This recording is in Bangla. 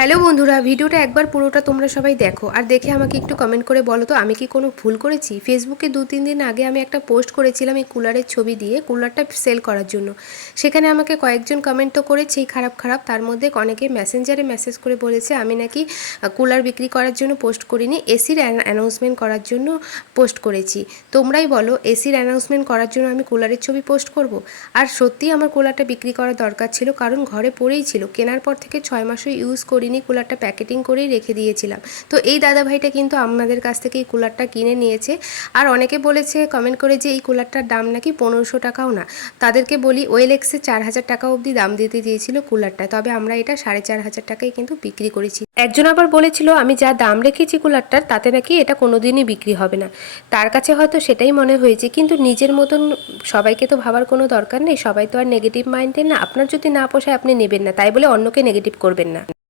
হ্যালো বন্ধুরা, ভিডিওটা একবার পুরোটা তোমরা সবাই দেখো আর দেখে আমাকে একটু কমেন্ট করে বলো তো আমি কি কোনো ভুল করেছি। ফেসবুকে 2-3 দিন আগে আমি একটা পোস্ট করেছিলাম এই কুলারের ছবি দিয়ে, কুলারটা সেল করার জন্য। সেখানে আমাকে কয়েকজন কমেন্ট তো করেছেই খারাপ খারাপ, তার মধ্যে অনেকে মেসেঞ্জারে মেসেজ করে বলেছে আমি নাকি কুলার বিক্রি করার জন্য পোস্ট করিনি, এসির অ্যানাউন্সমেন্ট করার জন্য পোস্ট করেছি। তোমরাই বলো এসির অ্যানাউন্সমেন্ট করার জন্য আমি কুলারের ছবি পোস্ট করব? আর সত্যিই আমার কুলারটা বিক্রি করার দরকার ছিল, কারণ ঘরে পড়েই ছিল, কেনার পর থেকে 6 মাসও ইউজ করিনি, কুলারটা প্যাকেটিং করেই রেখে দিয়েছিলাম। তো এই দাদাভাইটা কিন্তু আমাদের কাছ থেকে এই কুলারটা কিনে নিয়েছে। আর অনেকে বলেছে কমেন্ট করে যে এই কুলারটার দাম নাকি 1500 টাকাও না। তাদেরকে বলি ওয়েলেক্সে 4000 টাকা অবধি দাম দিতে দিয়েছিল কুলারটা, তবে আমরা এটা 4500 টাকায় কিন্তু বিক্রি করেছি। একজন আবার বলেছিল আমি যা দাম রেখেছি কুলারটার তাতে নাকি এটা কোনোদিনই বিক্রি হবে না। তার কাছে হয়তো সেটাই মনে হয়েছে, কিন্তু নিজের মতন সবাইকে তো ভাবার কোনো দরকার নেই, সবাই তো আর নেগেটিভ মাইন্ডের না। আপনার যদি না পোষায় আপনি নেবেন না, তাই বলে অন্যকে নেগেটিভ করবেন না।